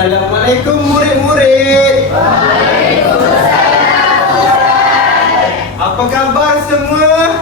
Assalamualaikum murid-murid. Apa khabar semua?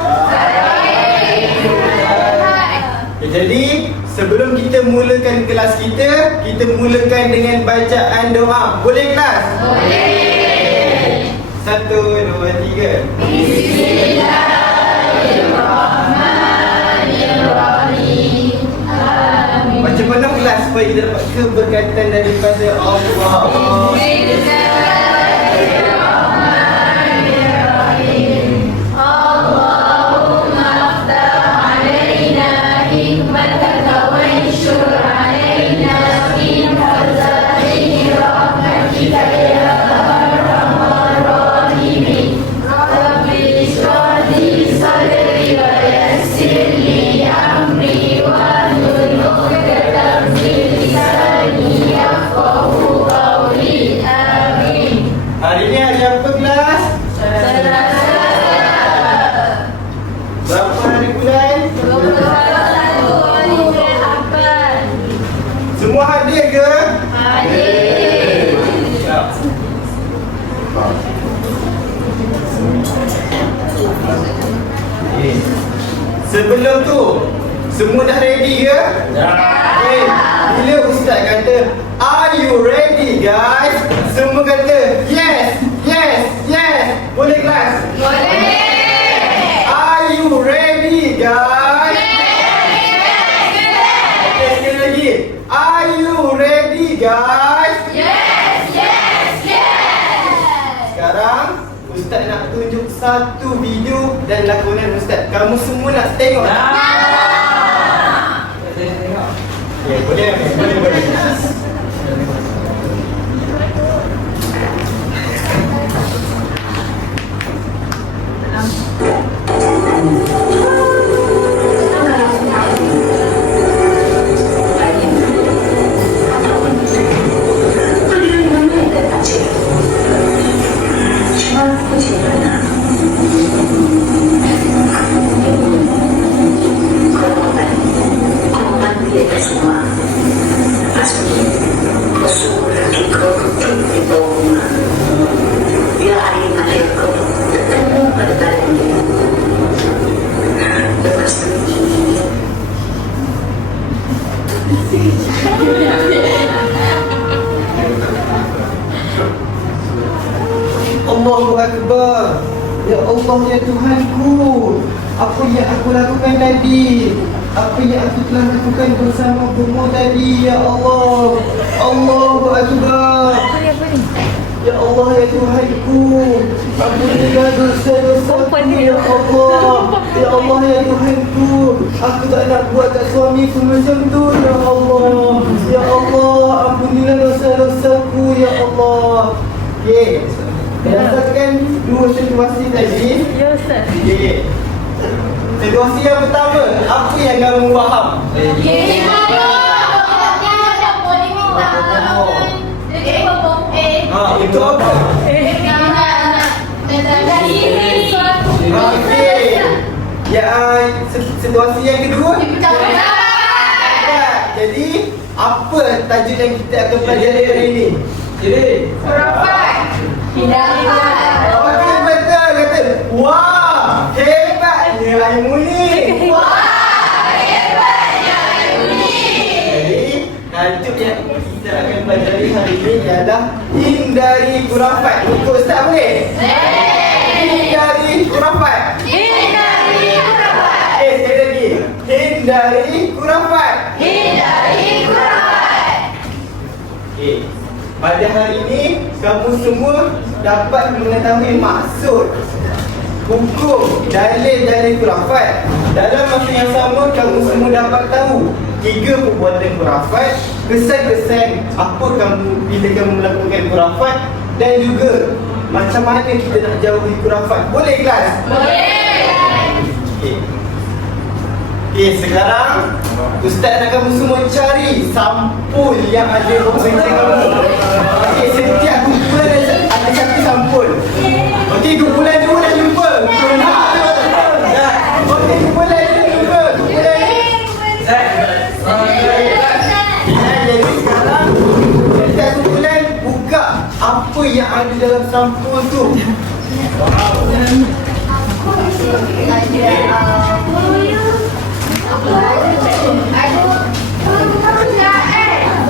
Jadi sebelum kita mulakan kelas kita mulakan dengan bacaan doa. Boleh kelas? Boleh. 1, 2, 3. Bismillahirrahmanirrahim. Amin. Macam mana kelas supaya kita dapat keberkatan daripada Allah? Bismillahirrahmanirrahim. Allahumma aftah alaina hikmataka wa insyur alaina min khaza'ini rahmatika ya arhamar rahimin. Rabbi ishrah li sadri wa yassir li amri wahlul 'uqdatam min lisani yafqahu qawli. Amin. Hari ni hari apa kelas? Berapa hari bulan? Semua hadir ke? Ya. Okay. Sebelum tu, semua dah ready ke? Okay. Bila Ustaz kata, are you ready guys? Semua kata, yes, yes, yes. Boleh kelas? Are you ready guys? Okay, sekali lagi. Are you ready guys? Sekarang Ustaz nak tunjuk satu video dan lakonan Ustaz. Kamu semua nak tengok? Okay, boleh. Allahu Akbar. Ya Allah, ya Tuhanku, apa yang aku lakukan tadi, apa yang aku telah lakukan bersama kamu tadi, ya Allah. Allahu Akbar. Ya Allah, ya Tuhanku, ampunilah dosa-dosaku, ya Allah. Ya Allah, ya Tuhanku, aku tak nak buat kat suamiku macam tu, ya Allah. Ya Allah, ampunilah dosa-dosaku, ya Allah. Okey. Berdasarkan dua situasi tadi. Ya Ustaz. Okey. Situasi yang pertama, apa yang kamu faham? Itu apa? Okey. Ya, situasi yang kedua. Jadi, apa tajuk yang kita akan pelajari hari ini? Okey, betul, kata. Wah, hebatnya ilmu ni. Jadi, tajuk yang kita akan pelajari hari ini adalah hindari khurafat. Untuk Ustaz boleh? Hindari khurafat. Sekali lagi. Hindari khurafat. Okey. Pada hari ini, kamu semua dapat mengetahui maksud, hukum, dalil-dalil khurafat. Dalam masa yang sama, kamu semua dapat tahu 3 perbuatan khurafat, kesan-kesan apa kamu bila kamu melakukan khurafat, dan juga macam mana kita nak jauhi khurafat. Boleh kelas? Okey. Okey, sekarang Ustaz nak kamu semua cari sampul yang ada di meja kamu. Okey, setiap kumpulan ada satu sampul. Okey, kumpulan 2 dah jumpa. Okey, kumpulan 2 dah jumpa. Kumpulan ni. Jadi sekarang kita Apa yang ada dalam sampul tu?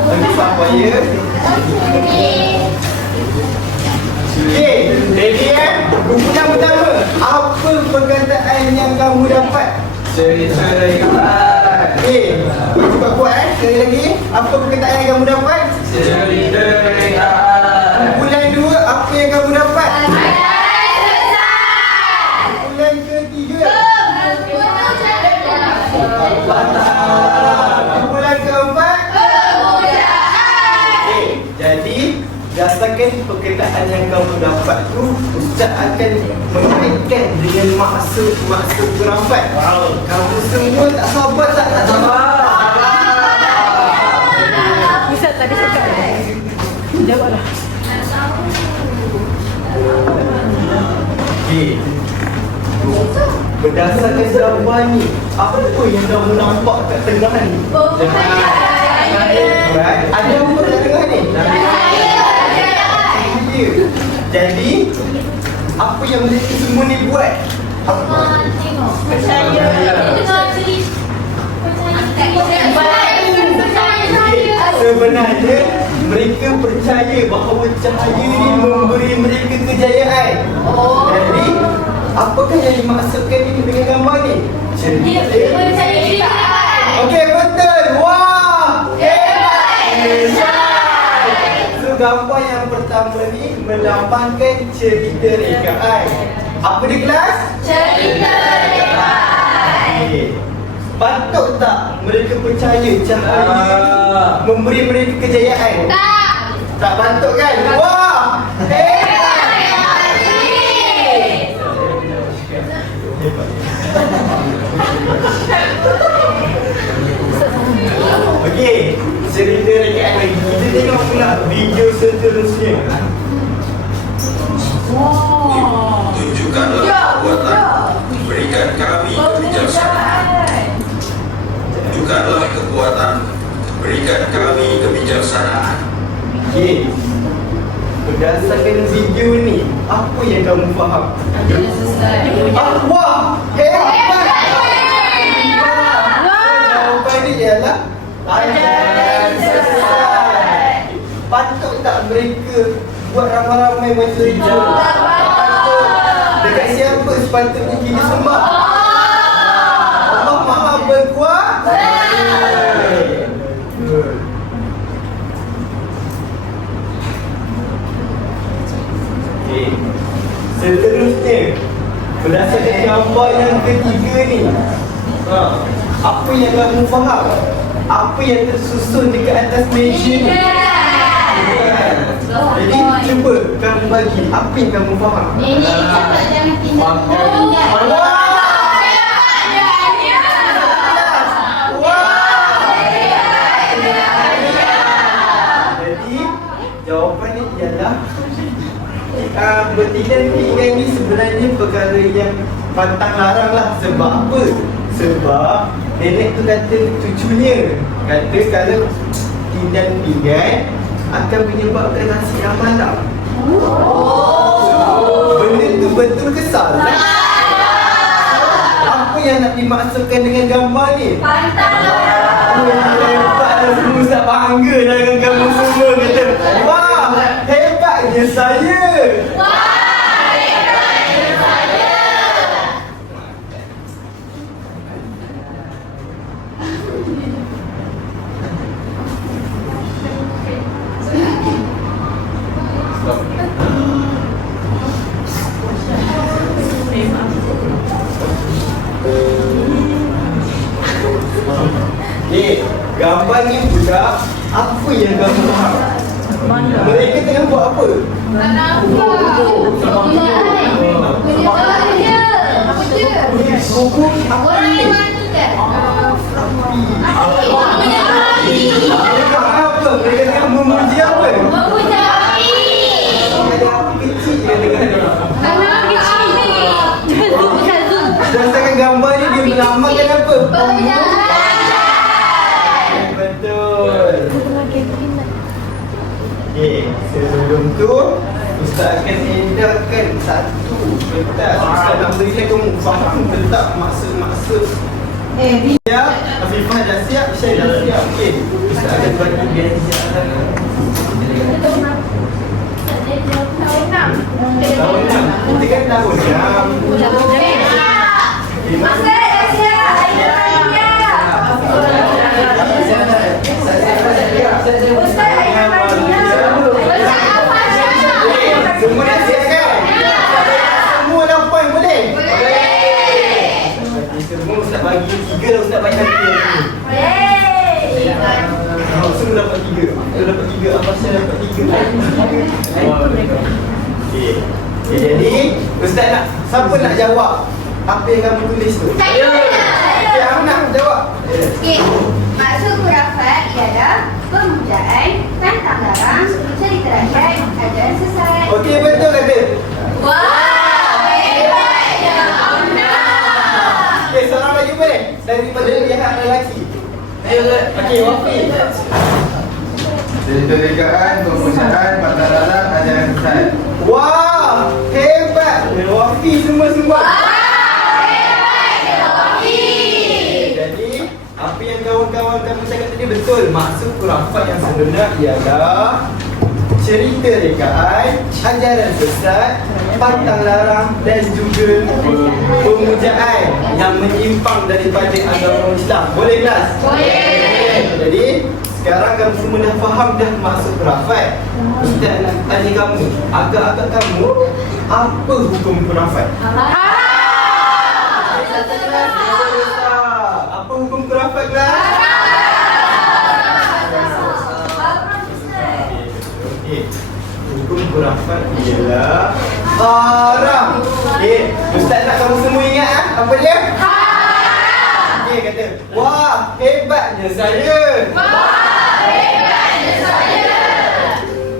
Bagi siapa ya? Okey, ready buku yang pertama. Apa perkataan yang kamu dapat? Cerita rekaan. Okey, cuba kuat sekali lagi. Apa perkataan yang kamu dapat? Cerita rekaan. Bulan 2, apa yang kamu dapat? Bulan ketiga. Bulan keempat. Okey, jadi berdasarkan perkataan yang kamu dapat tu, Ustaz akan mengaitkan dengan maksud berafat. Wow. Kamu semua tak sabar tak? Tak sabar. Ustaz tadi cakap jawablah. Okey. Berdasarkan jawapan ni, apa yang kamu nampak kat tengah ni? Alright. Ada apa kat tengah ni? Cahaya. Jadi, apa yang mereka semua ni buat? Apa? Sebenarnya mereka percaya bahawa cahaya ni memberi mereka kejayaan. Jadi, apakah yang dimaksudkan ini dengan gambar ni? Okey, betul. Wah! So, gambar yang pertama ni melambangkan cerita rekaan. Apa di kelas? Okey. Patut tak mereka percaya cahaya memberi mereka kejayaan? Tak patut kan? Wah! Okey, cerita rekaan lagi. Kita tengok pula video seterusnya. Tunjukkanlah kekuatan, berikan kami kebijaksanaan. Tunjukkanlah kekuatan, berikan kami kebijaksanaan. Okey. Berdasarkan video ni, apa yang kamu faham? Wah! Hebat! Jawapan dia ialah ajaran sesat. Patut tak mereka buat ramai-ramai macam itu? Patut. Dekat siapa sepatutnya kita sembah? Allah Maha Berkuasa. Okey. Seterusnya, berdasarkan gambar yang ketiga ni, apa yang kamu faham? Apa yang tersusun dekat atas meja ni? Jadi cuba kamu bagi apa yang kamu faham. Jadi jawapan ni ialah bertindak ni sebenarnya perkara yang pantang larang lah. Sebab apa? Sebab nenek tu kata cucunya, kata kalau tindan-tindan akan menyebabkan nasi yang malam. Benda tu betul ke salah? Apa yang nak dimaksudkan dengan gambar ni? Hebatlah semua, Ustaz bangga dengan kamu semua. Kata, wah, hebatnya saya. Ni, gambar ni pula apa yang kamu faham? Mereka tengah buat apa? Buku apa ni? Mereka apa? Mereka tengah memuji apa? Ada apa kecil je dengan ni? Berdasarkan gambar ni dia melambangkan apa? Betul. Okey, sebelum itu Ustaz akan edarkan satu kertas. Ustaz nak berikan kamu faham ke tak maksud-maksud. Siap? Afifah dah siap? Syed dah siap? Okey. Ustaz akan bagi biasa. Tahun 6. Kita kan tahun 6. Masa dah siap. Ayo Ustaz, ayo Semua dah siap kan? Semua 8 boleh? Semua Ustaz bagi 3 lah, Ustaz bagi 3. Semua dapat 3. Kalau dapat 3, apa saya dapat 3? Okey. Jadi Ustaz nak, siapa nak jawab apa yang kamu tulis tu? Saya. Okey, aku nak jawab. Okey. Maksud khurafat ialah pemujaan, tantang larang, cerita rakyat, ajaran sesat. Okey, betul kata. Wah, hebatnya Allah. Okey, seorang lagi boleh? Daripada pihak lelaki. Okey, Wafi. Cerita rekaan, pemujaan, patah larang, ajaran sesat. Wah, hebat. Wafi semua-semua. Jadi, apa yang kawan-kawan kamu cakap tadi betul. Maksud khurafat yang sebenar ialah cerita rekaan, ajaran sesat, pantang larang dan juga pemujaan yang menyimpang daripada agama Islam. Boleh kelas? Boleh. Jadi, sekarang kamu semua dah faham dah maksud khurafat. Ustaz nak tanya kamu, agak-agak kamu, apa hukum khurafat? Apa hukum khurafat kelas? Okey. Hukum khurafat ialah haram. Okey, Ustaz nak kamu semua ingat apa dia? Haram. Okey, kata, wah, hebatnya saya.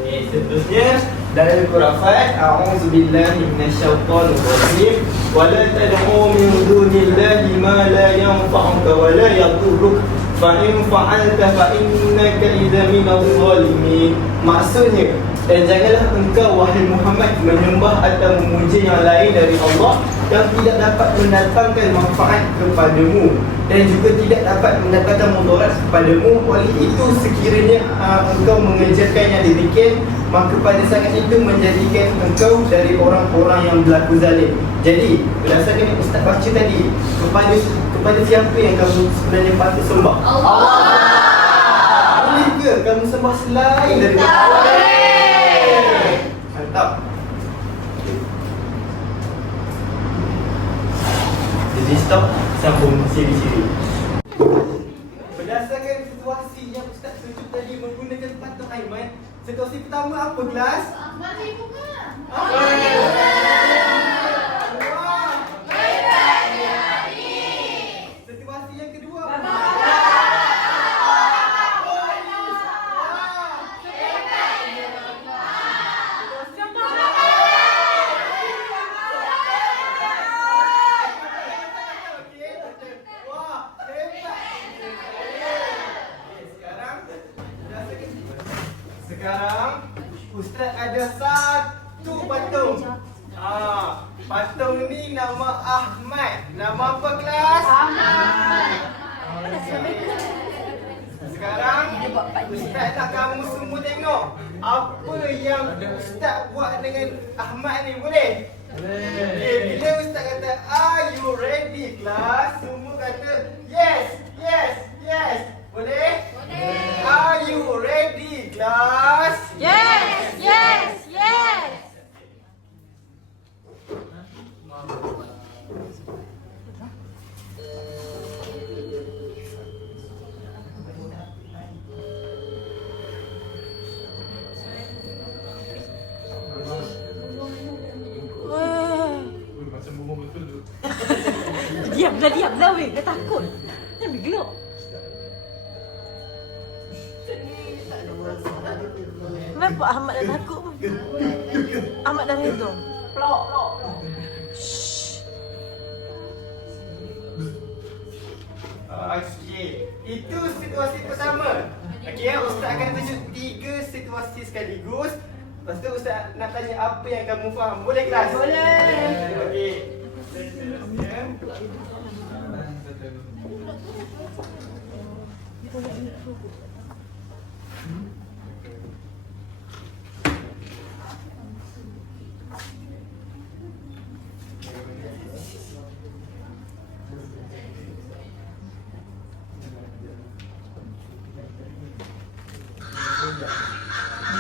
Okey, seterusnya dari khurafat, a'udzubillahi minasyaitonir rajim. Wala tad'u min dunillahi ma la yanfa'uka wa la yadurruk. Fa in fa'alta fa innaka idza minadh zalimin. Maksudnya, dan janganlah engkau wahai Muhammad menyembah atau memuji yang lain dari Allah yang tidak dapat mendatangkan manfaat kepadamu dan juga tidak dapat mendatangkan mudarat kepadamu. Oleh itu sekiranya engkau mengerjakan yang demikian, maka pada saat itu menjadikan engkau dari orang-orang yang berlaku zalim. Jadi berdasarkan yang Ustaz baca tadi, kepada siapa yang kamu sebenarnya patut sembah? Allah. Boleh ke kamu sembah selain daripada Allah? Mantap. Jadi stop, sambung siri-siri. Berdasarkan situasi yang Ustaz tunjuk tadi menggunakan patung Aiman, situasi pertama apa kelas? Mari buka. Situasi yang kedua. Sekarang Ustaz ada satu patung. Patung ni nama Ahmad. Nama apa kelas? Ahmad. Sekarang Ustaz nak kamu semua tengok apa yang Ustaz buat dengan Ahmad ni, boleh? Okay, bila Ustaz kata are you ready kelas, semua kata yes, yes, yes. Boleh? Boleh. Are you ready kelas? Yes, yes, yes. Diamlah weh, dia takut. Dia gelap. Kenapa Ahmad dah takut? Ahmad dah redha. Pelok. Okey, itu situasi pertama. Okey, Ustaz akan tunjuk 3 situasi sekaligus. Lepas tu Ustaz nak tanya apa yang kamu faham. Boleh kelas? Boleh. Okey.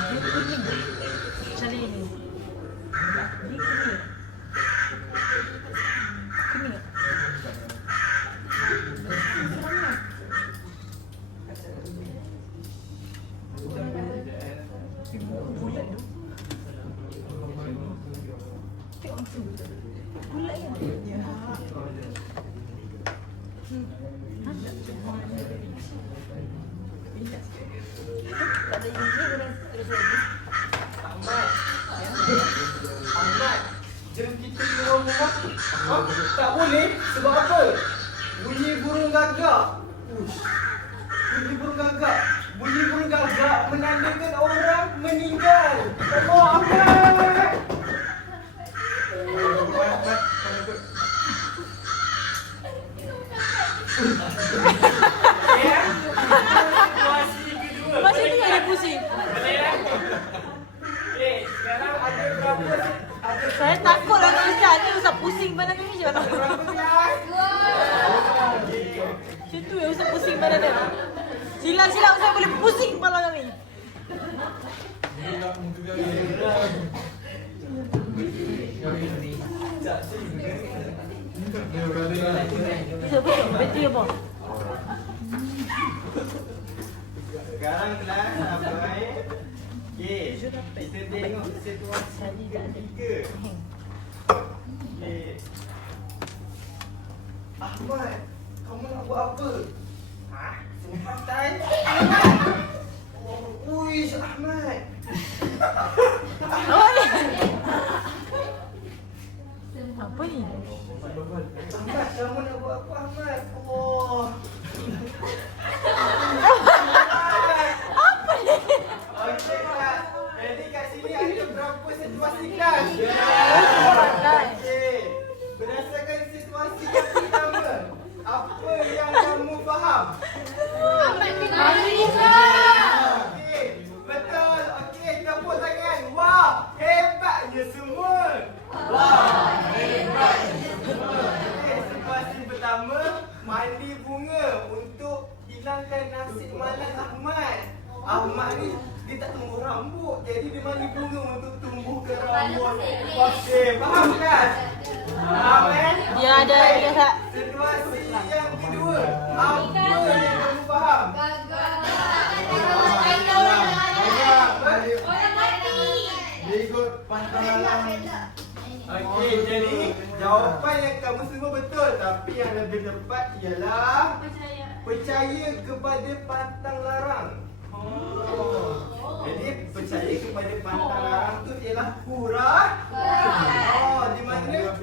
Seterusnya. Cari ini. Kuning. Bulat tu. Tengok tu. Bulat kan? Ya. Tak ada ini terus lagi. Ahmad. Ahmad. Jom kita keluar rumah. Oh, tak boleh. Sebab apa? Bunyi burung gagak. Ush. Bunyi burung gagak. Bunyi burung gagak menandakan orang meninggal. Allah Ahmad. Situasi kedua. Macam tu ada pusing. Sekarang ada berapa? Saya takut lah Ustaz. Ni Ustaz pusing badan kami je. Berapa kelas? Macam tu ya Ustaz pusing badan dia. Silang-silang Ustaz boleh pusing kepala kami. Betul-betul. Bateri apa? Sekarang kelas apa Okey, kita tengok situasi ketiga. Okey. Ahmad, kamu nak buat apa? Hah? Santai? Ahmad! Uish, Ahmad! Apa ni? Apa ni? Ahmad, kamu nak buat apa Ahmad? Allah! Apa ni? Okey kelas. Jadi kat sini ada berapa situasi kelas? Pandai. Okey. Berdasarkan situasi yang pertama, apa yang kamu faham? Okey, betul. Okey, tepuk tangan. Wah, hebatnya semua. Wah, hebatnya semua. Okey, situasi pertama, mandi bunga untuk hilangkan nasib malas Ahmad. Ahmad ni dia tak tumbuh rambut, jadi dia mandi bunga untuk tumbuhkan rambut. Okey, faham kelas? Faham Dia ada Okey, dia tak. situasi yang kedua, apa yang kamu faham? Dia ikut pantang larang. Okey, jadi jawapan yang kamu semua betul, tapi yang lebih tepat ialah percaya kepada pantang larang. Jadi percaya kepada pantang larang tu ialah hurah. Di mana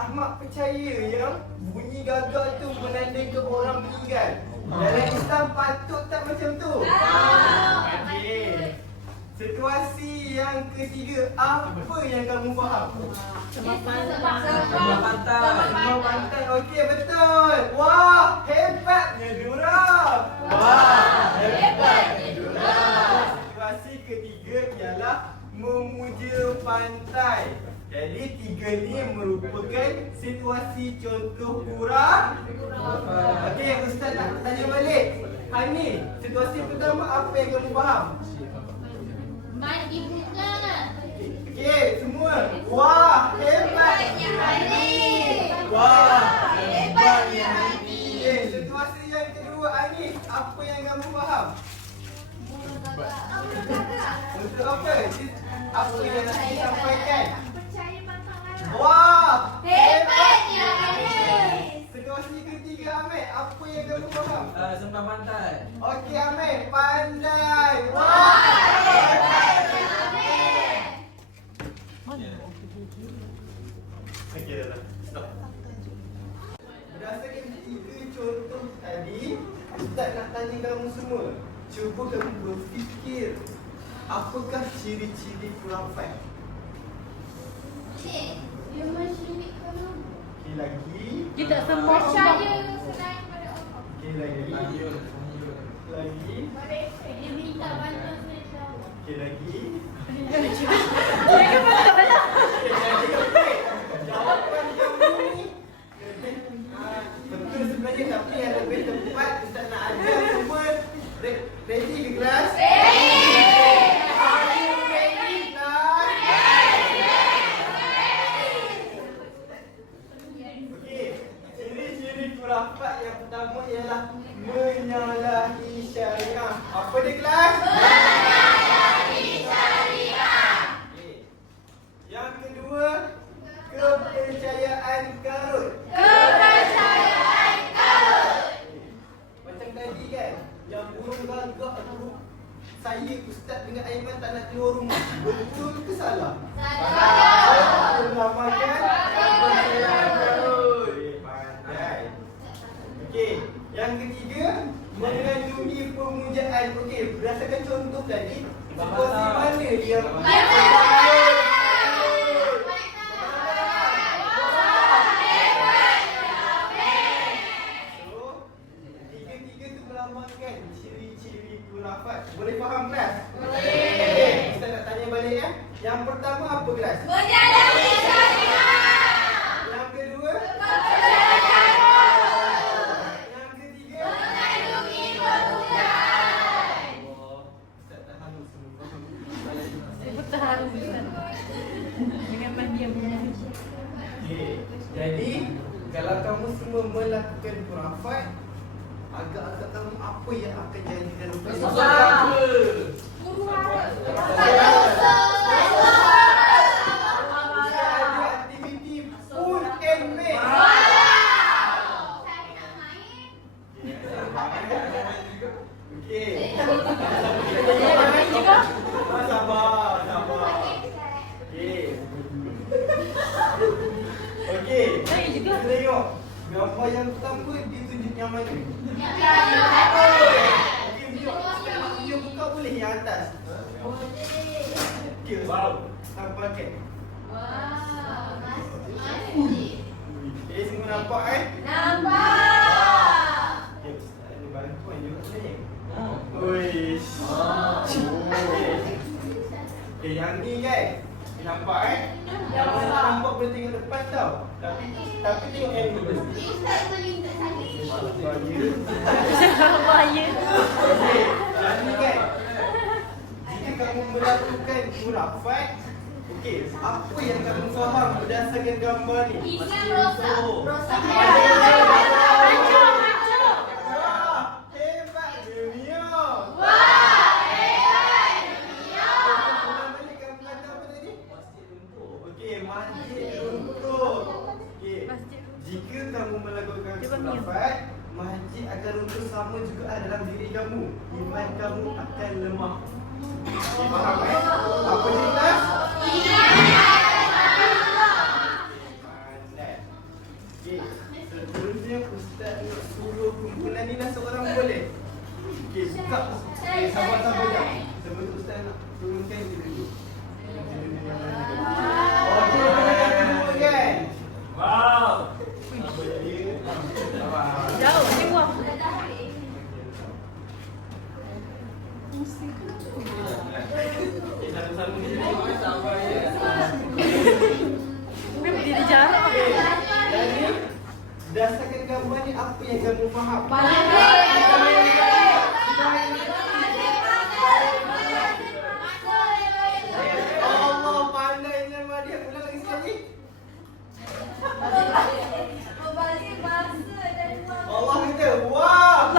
Ahmad percaya yang bunyi gagak tu menandakan orang meninggal. Dalam Islam patut tak macam tu? Okey. Situasi yang ketiga, apa yang kamu faham? Sebab pantai. Semua pantai. Okey, betul. Wah, hebatnya diorang. Wah, hebatnya diorang. Situasi ketiga ialah memuja pantai. Jadi tiga ni merupakan situasi contoh hurah. Okey, Ustaz nak tanya balik. Hani, situasi pertama apa yang kamu faham? Mandi bunga. Okey, semua. Wah, hebatnya Hani. Wah, hebatnya Hani. Okey, situasi yang kedua Hani, apa yang kamu faham? Untuk apa? Apa yang nak disampaikan? Percaya pantang larang. Wah, Hebatnya Hani. Situasi ketiga Ahmed, apa yang kamu faham? Sembah pantai. Okey Ahmed, pandai. Wah, hebatnya Ahmed. Okey dah. Stop. Berdasarkan tiga contoh tadi, Ustaz nak tanya kamu semua. Cuba kamu berfikir. Apakah ciri-ciri khurafat? Cik, dia masih kalau Okey lagi. Kita semua percaya selain pada Allah. Okey lagi. Lagi. Dia minta bantuan saya tahu. Okey lagi. Jangan patah lah. Jawapan kamu ni betul sebenarnya, tapi yang lebih tepat Ustaz nak ajar semua. Ready ke kelas? Are you ready, class? Okey, ciri-ciri khurafat yang pertama ialah menyalahi syariah. Apa dia, kelas? Menyalahi syariah. Okey. Yang kedua, kepercayaan karut. Kepercayaan karut. Macam tadi kan, yang burung gagak tu, saya Ustaz dengan Aiman tak nak keluar rumah. Betul ke salah? Salah. Mengamalkan kepercayaan karut. Pandai. Okey, yang ketiga, mengandungi pemujaan. Okey, berdasarkan contoh tadi, situasi mana dia? Tiga-tiga tu melambangkan ciri-ciri khurafat. Boleh faham, kelas? Boleh. Kita nak tanya balik ya. Yang pertama apa, kelas? Menyalahi syariah. Yang kedua? Yang ketiga? Mengandungi pemujaan. Ustaz tak halu semua. Betul. Dengan mandi punya. Okey. Jadi, kalau kamu semua melakukan khurafat, agak-agak kamu apa yang akan jadi dalam kehidupan? Guru harap. Ada aktiviti full and made. Saya nak main. Okey. juga. Sabar. Okey. Okey. Saya juga. Kita tengok gambar yang pertama ditunjuk yang mana? Yang satu. Okey, video buka boleh yang atas. Boleh. Okey. Wow. Nampakkan. Wow. Masih. Eh, semua nampak eh? Nampak. Okey, Ustaz ada bantuan juga ni. Uish. Okey, yang ni kan? Nampak eh? Yang mana tak nampak boleh tengok depan tau. Tapi tengok yang dulu. Ustaz melintas saya. Bahaya. Okey, yang ni kan? Jika kamu melakukan khurafat, okey, apa yang kamu faham berdasarkan gambar ni? Islam rosak. Rosak. Hancur. Wah, hebat dunia. Ulang balik kamu kata apa tadi? Okey, masjid runtuh. Okey. Jika kamu melakukan khurafat, masjid akan runtuh, sama juga dalam diri kamu. Iman kamu akan lemah. Okey, faham eh? Apa dia, kelas? Pandai. Okey, seterusnya Ustaz nak suruh kumpulan ni dah seorang boleh? Okey, buka. Okey, sabar jap. Sebelum Ustaz nak turunkan dia dulu. Okey, yang kedua kan? Wow. Apa dia? Sabar. Jauh ni buang. Okey, satu-satu ni sabar ya. Berdiri jarak. Okey, jadi berdasarkan gambar ni apa yang kamu faham? Allah, pandainya Maria. Ulang lagi sekali. Allah kata, wah.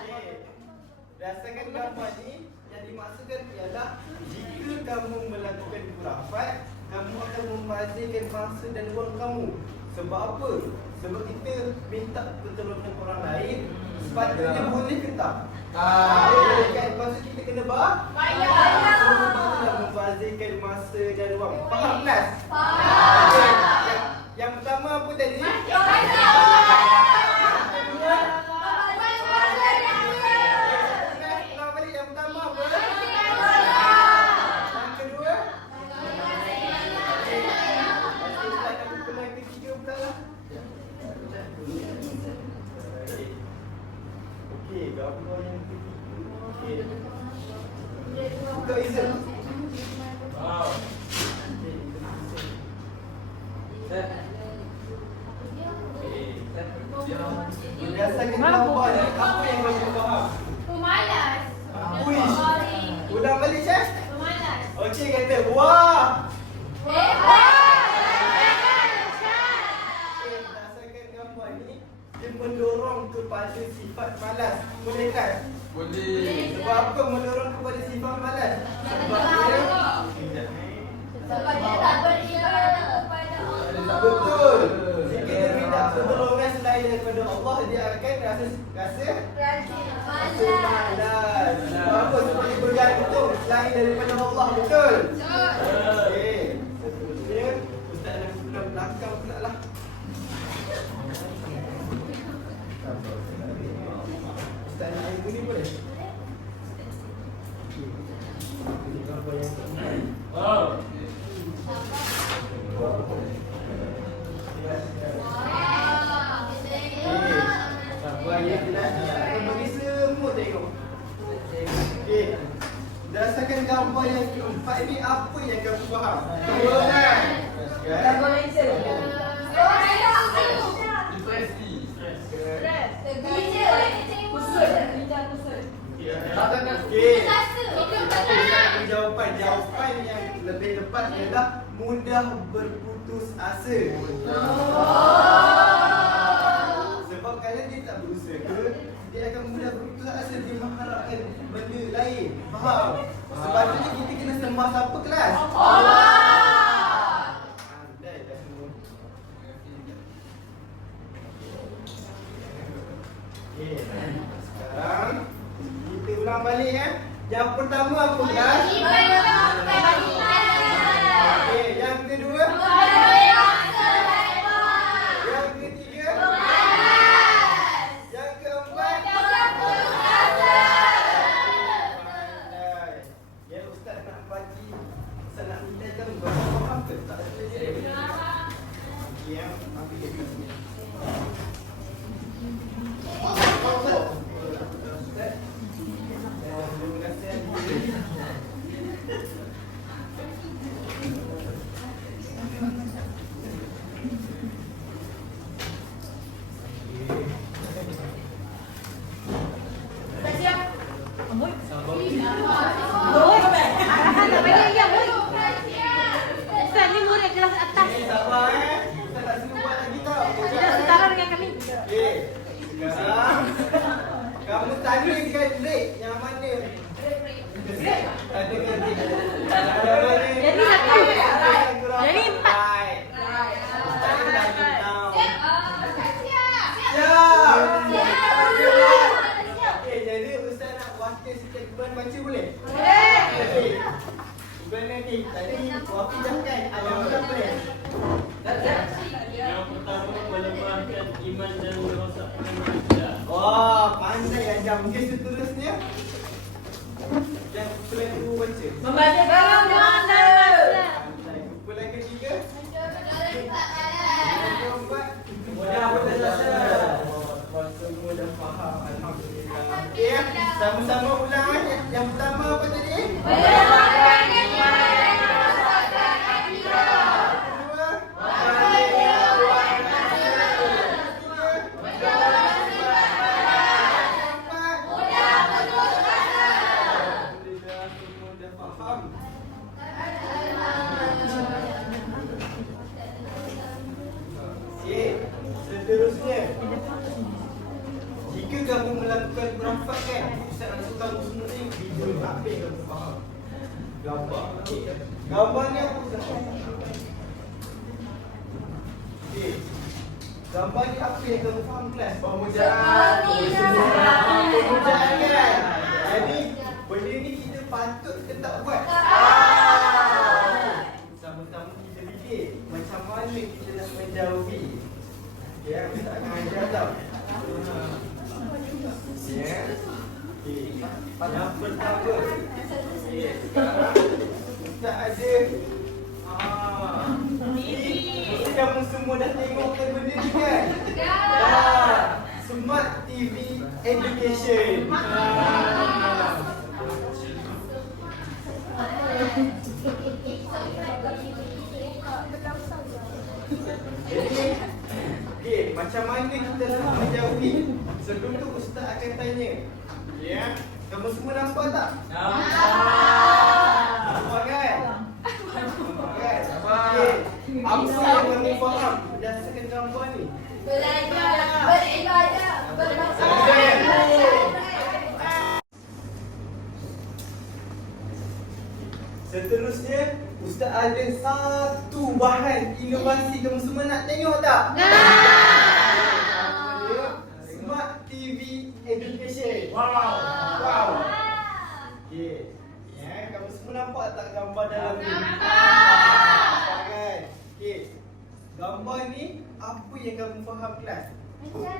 Okey. Berdasarkan gambar ni, yang dimaksudkan ialah jika kamu melakukan khurafat, kamu akan membazirkan masa dan wang kamu. Sebab apa? Sebab kita minta pertolongan orang lain, sepatutnya boleh ke tak? Boleh kan? Lepas tu kita kena itulah membazirkan masa dan wang. Faham, kelas? Okey. Yang pertama apa tadi? Untuk Izul. Berdasarkan gambar ni, apa yang kamu faham? Pemalas. Wish. Boring. Ulang balik, Syah. Pemalas. Okey, kata, wah. Berdasarkan gambar ni, dia mendorong kepada sifat malas. Boleh kan? Boleh. Sebab apa mendorong kepada sifat malas? Sebab dia Sebab dia tak beribadah kepada Allah. betul. Jika dia minta pertolongan selain daripada Allah, dia akan rasa malas. Sebab apa? Sebab dia bergantung selain daripada Allah. Betul? Okey. Seterusnya, Ustaz nak pula belakang pula lah. Ustaz nak ilmu ni boleh? Ini gambar yang keempat. Gambar yang jelas. Kita bagi semua tengok. Okey. Berdasarkan gambar yang keempat ni, apa yang kamu faham? Kan? Depresi. Okey. Jawapan yang lebih tepat adalah mudah berputus asa. Sebab kalau dia tak berusaha, dia akan mudah berputus asa. Dia mengharapkan benda lain. Faham? Sepatutnya kita kena sembah siapa kelas? Andai dah semua. Okey. Sekarang kita ulang balik ya. Yang pertama apa kelas? Okey, yang kedua? Yang ketiga? Yang keempat? Pandai. Ya, Ustaz nak bagi, Ustaz nak nilai kamu faham ke? Tak ada dia. Okey, yang ambil dia sini. Ustaz. Terima kasih. Ustaz ni murid kelas atas. Sabar Ustaz tak suruh buat lagi tau. Tidak setara dengan kami. Okey. Sekarang kamu tandingkan break yang mana? Tandingkan break. Yang mana? Jadi satu. Jadi empat. Baik. Ustaz ni dah tahu. Okey, jadi Ustaz nak wakil sikit Kuban baca boleh? Okey. Kuban nanti tadi wakil dah kan? Ada orang boleh? Yang pertama melemahkan iman dan merosakkan akidah. Oh, pandai ajar. Mungkin seterusnya yang kumpulan kedua baca. Membaca kalam dan masalah. Pandai. Kumpulan ketiga. Masalah. Keempat. Mudah putus asa. Semua dah faham. Alhamdulillah. Okey, sama-sama ulang. Yang pertama apa tadi? Seterusnya, jika kamu melakukan merafatkan, Ustaz nak suka kamu semua ni video apa yang kamu faham? Gambar. Okey. Gambar ni apa Ustaz? Okey. Gambar ni apa yang kamu faham kelas? Pemujaan. Pemujaan kan? Jadi benda ni kita patut ke tak buat? Sama-sama kita fikir macam mana kita nak menjauhi. Ya, Ustaz akan ajar tau. Ya. Okey. Yang pertama. Okey, sekarang Ustaz ada kamu semua dah tengok kan benda ni kan? Smart TV Education. Jadi, okey, macam mana kita nak menjawab ni? Sebelum tu Ustaz akan tanya. Ya, kamu semua nampak tak? Nampak kan? Nampak kan? Okey, apa yang kamu faham berdasarkan gambar ni? Belajar, beribadah, berbakti. Seterusnya, Ustaz ada satu bahan inovasi. Kamu semua nak tengok tak? Smart TV Education. Wow. Okey. Ya, kamu semua nampak tak gambar dalam ni? Nampak kan? Okey. Gambar ni apa yang kamu faham kelas? Okey,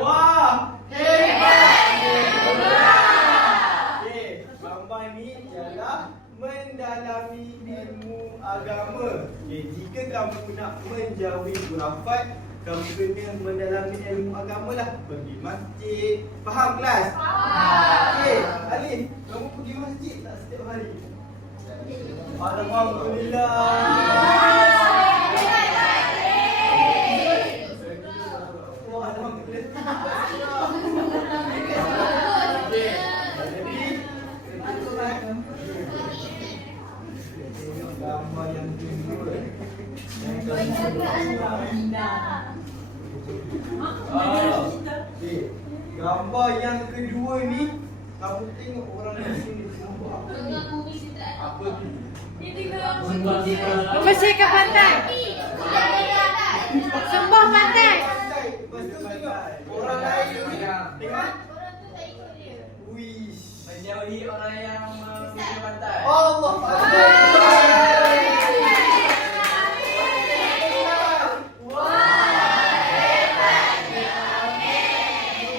wah. Okey, gambar ni ialah mendalami ilmu agama. Okey, jika kamu nak menjauhi khurafat, kamu kena mendalami ilmu agama lah. Pergi masjid. Faham kelas? Okey, Alif, kamu pergi masjid tak setiap hari? Alhamdulillah. Wah, alhamdulillah. Okey, jadi gambar yang kedua. Okey, gambar yang kedua ni, kamu tengok orang di sini semua buat apa ni? Apa tu? Bersihkan pantai. Sembah pantai. Lepas tu tengok orang lain ni. Tengok. Wish. Menjauhi orang yang pergi pantai. Allah Akbar.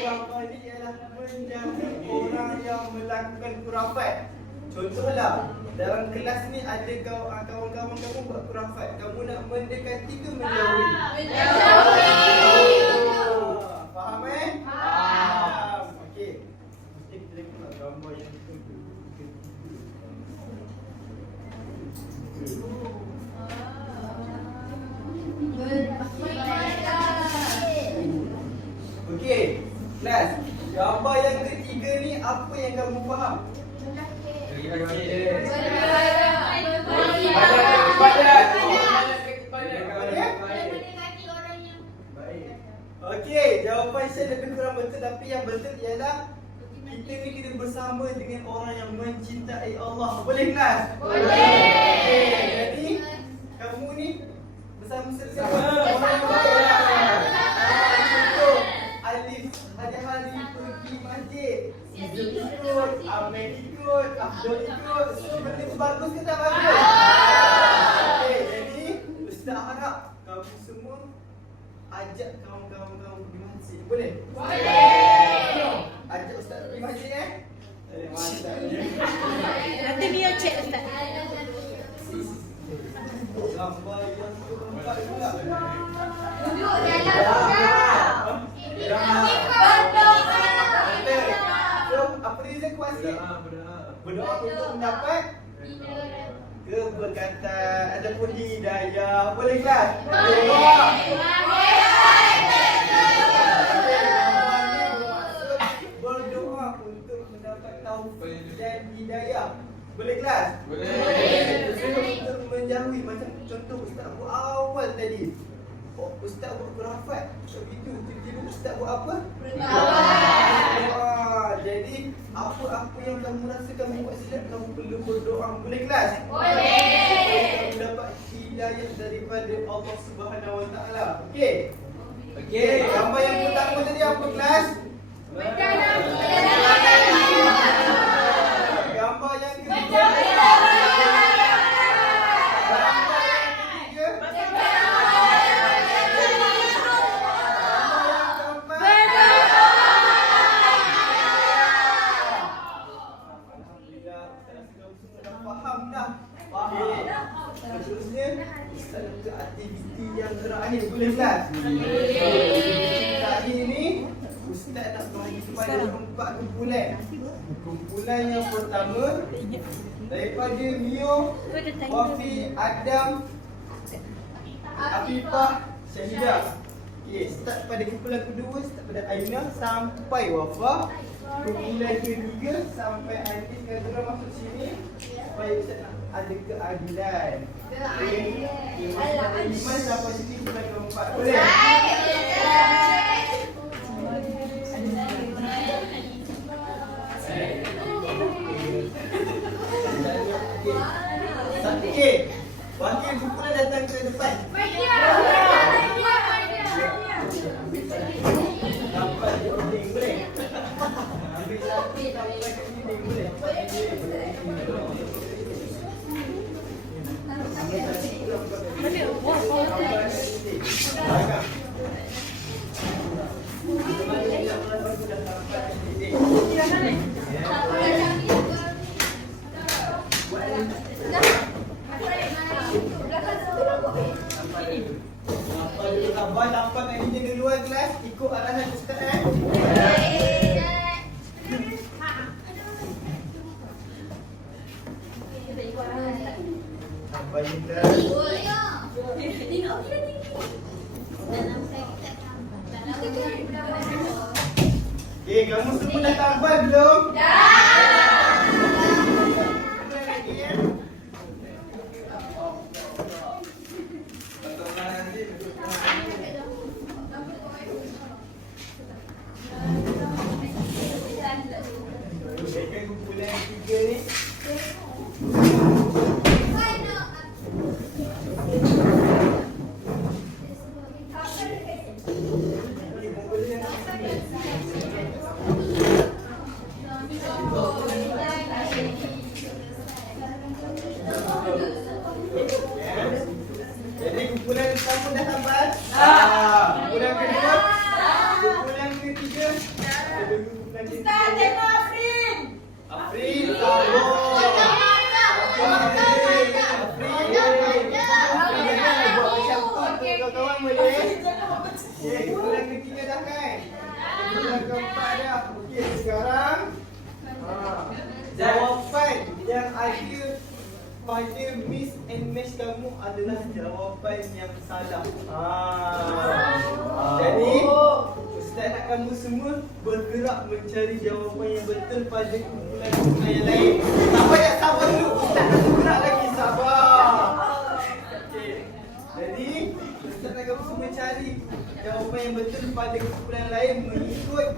Gambar ni ialah menjauhi orang yang melakukan khurafat. Contohlah, dalam kelas ni ada kawan-kawan kamu buat khurafat. Kamu nak mendekati ke menjauhi? Faham eh? Faham. Okey. Mesti kita tengok gambar yang kedua. Okey, kelas. Gambar yang ketiga ni apa yang kamu faham? Okey, jawapan saya lebih kurang betul, tapi yang betul ialah kita ni kena bersama dengan orang yang mencintai Allah. Boleh kelas? Okey, jadi kamu ni bersama siapa? Orang yang baik. Contoh, Alif hari-hari pergi masjid. Izul ikut, Amel ikut, Abdul ikut. So benda tu bagus ke tak bagus? Okey, jadi Ustaz harap kamu semua ajak kawan-kawan kamu pergi masjid. Boleh? Boleh. Ajak Ustaz pergi masjid eh? Mantap. Nanti Mia cek Ustaz. Gambar yang keempat pula. Duduk dalam So, apa reason kuasa? Berdoa untuk mendapat keberkatan ataupun hidayah. Boleh kelas? Boleh. Berdoa untuk mendapat taufik dan hidayah. Boleh kelas? Boleh. Untuk menjauhi macam contoh Ustaz Abu awal tadi. Ustaz buat khurafat. Begitu tiba-tiba Ustaz buat apa? Berdoa. Jadi apa-apa yang kamu rasa kamu buat silap, kamu perlu berdoa. Boleh kelas? Boleh. Kamu dapat hidayah daripada Allah Subhanahu Wa Taala. Okey. Okey. Gambar yang pertama tadi apa kelas? Gambar yang kedua. Aktiviti yang terakhir boleh kelas? Terakhir ni Ustaz nak bagi kepada 4 kumpulan. Kumpulan yang pertama daripada Mio, Wafi, Adam, Afifah, Syahidah. Okey, start pada kumpulan kedua, start pada Aina sampai Wafa. Kumpulan ketiga sampai Adi, kalau korang masuk sini supaya Ustaz nak ada keadilan. Okey, pada Iman sampai sini kumpulan keempat. Boleh? Okey, wakil kumpulan datang ke depan. Dapat dinding boleh? Ambil sapi sampai ke dinding boleh? Abang dapat nak hijau di luar kelas, ikut arahan Ustaz Abang Indah. Okay, kamu semua dah tambah belum? Okay, kumpulan yang ketiga ni. Jadi kumpulan pertama dah tambah? Kumpulan kedua? Kumpulan ketiga? Kumpulan ketiga. Afrin, kawan-kawan boleh? Okey, kumpulan ketiga dah kan? Kumpulan keempat dah. Okey, sekarang jawapan yang ada pada miss and match kamu adalah jawapan yang salah. Jadi Ustaz nak kamu semua bergerak mencari jawapan yang betul pada kumpulan-kumpulan yang lain. Tak payah sabar dulu, Ustaz nak bergerak lagi, sabar. Okey. Jadi Ustaz nak kamu semua cari jawapan yang betul pada kumpulan lain mengikut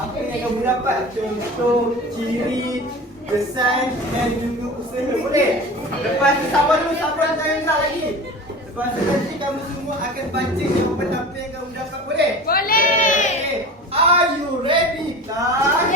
apa yang kamu dapat. Contoh, ciri, kesan dan juga usaha. Boleh? Lepas tu sabar dulu, sabar jangan nak lagi. Lepas tu nanti kamu semua akan baca jawapan apa yang kamu dapat. Boleh? Okay. Are you ready, class?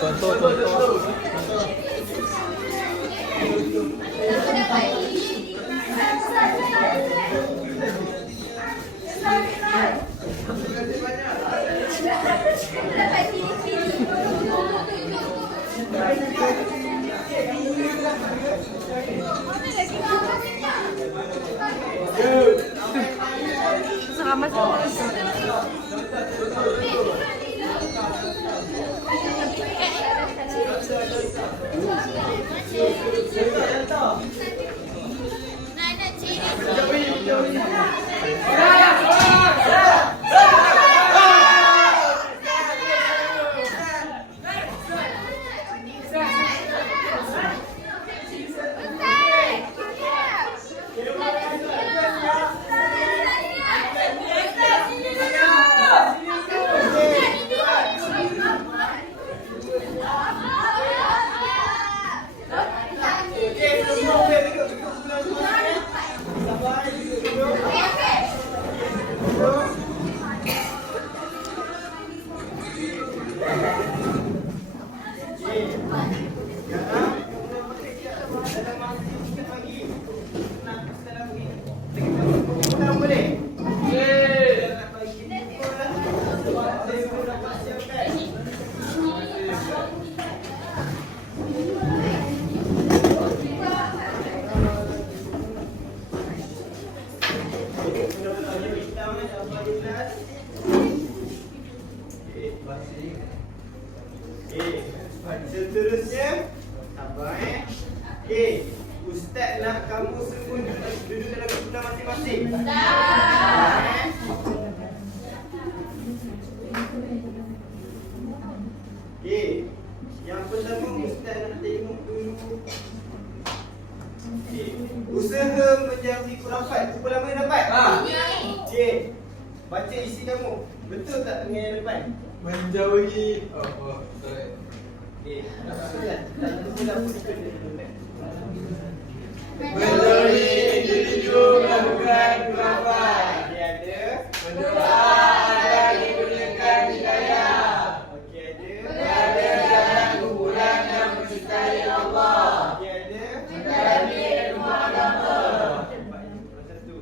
Contoh. Selamat Mudah-mudahan kita alhamdulillah. Seterusnya sabar Ustaz nak kamu semua duduk dalam kedudukan masing-masing. Yang pertama Ustaz nak tengok dulu. Usaha menjauhi khurafat. Berapa lama yang dapat? Baca isi kamu. Betul tak dengan yang depan? Menjauhi. Sorry. Menjauhi individu melakukan khurafat. Okey, ada. Berdoa agar diberikan hidayah. Okey, ada. Berada dalam kuburan yang mencintai Allah. Okey, ada. Menjadi ilmu agama. Satu.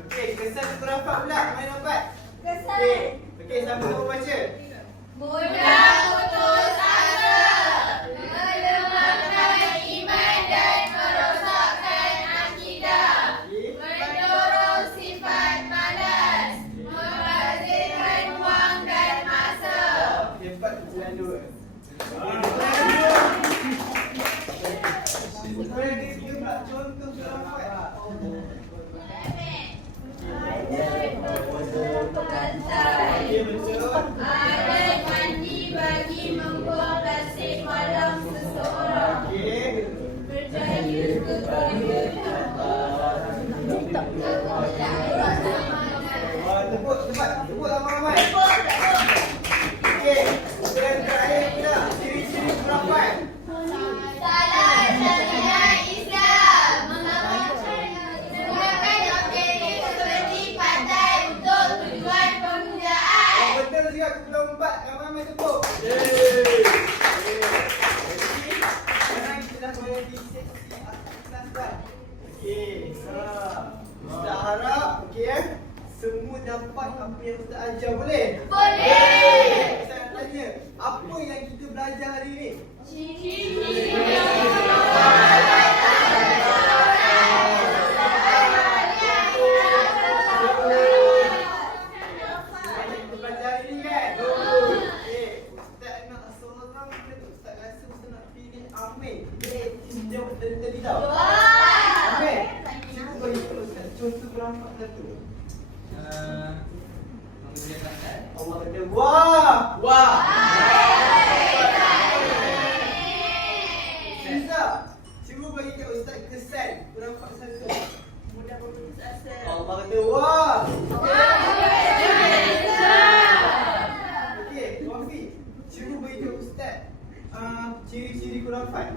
Okey, kesan khurafat pula. Mana dapat? Okey, siapa nak baca? Mudah putus asa, melemahkan iman dan merosakkan akidah, mendorong sifat malas, membazirkan wang dan masa. Hebat bulan dua. Sebenarnya dia pula contoh khurafat. Okey, betul. Adat mandi bagi membuang plastik malam seseorang. Okey. Berjaya kepada Tepuk, cepat. Tepuk ramai-ramai. Okey, dan terakhir pula ciri-ciri khurafat. salah syariat Islam, menggunakan objektif seperti pantai untuk tujuan pemujaan. Betul juga Kepulauan 4. Ramai-ramai tepuk. Sekarang kita dah berada di seksi atas kan. Okey. Ustaz harap semua dapat apa yang Ustaz ajar, boleh? Boleh. Saya nak tanya, apa yang kita belajar hari ni? Apa yang kita belajar hari ni kan? Okey, Ustaz nak seorang Ustaz rasa Ustaz nak pilih Amir. Dia jawab dari tadi tau. Amir, cuba bagi Ustaz contoh khurafat satu. Allah kata wah. Bisa. Cuba bagi kat Ustaz kesan khurafat satu. Mudah berputus asa. Allah kata wah. Okey, Wafi. Cuba bagi kat Ustaz ciri-ciri khurafat.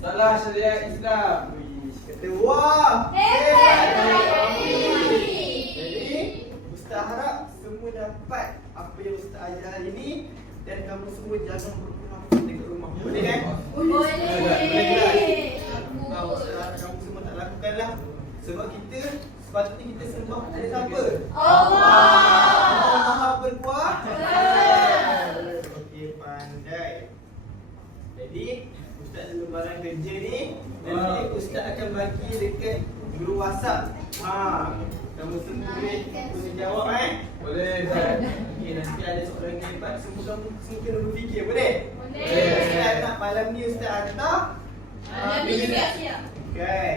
Salah syariat Islam. Kata wah. Jadi Ustaz harap semua dapat apa yang Ustaz ajar hari ni dan kamu semua jangan berkhurafat dekat rumah. Boleh kan? Ustaz harap kamu semua tak lakukanlah. Sebab kita sepatutnya kita sembah kepada siapa? Allah Maha Berkuasa. Okey, pandai. Jadi Ustaz lembaran kerja ni nanti Ustaz akan bagi dekat guru WhatsApp. Kamu semua boleh jawab Boleh, Ustaz. Okey, nanti ada soalan yang hebat semua kamu semua kena berfikir, boleh? Boleh. Ustaz nak malam ni Ustaz hantar. Siap. Kan?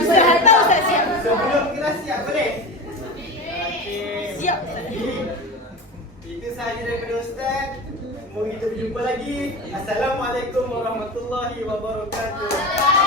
Ustaz hantar, Ustaz siap. Sebelum kita siap, boleh? Okey. Siap. Itu sahaja daripada Ustaz. Semoga kita berjumpa lagi. Assalamualaikum warahmatullahi wabarakatuh.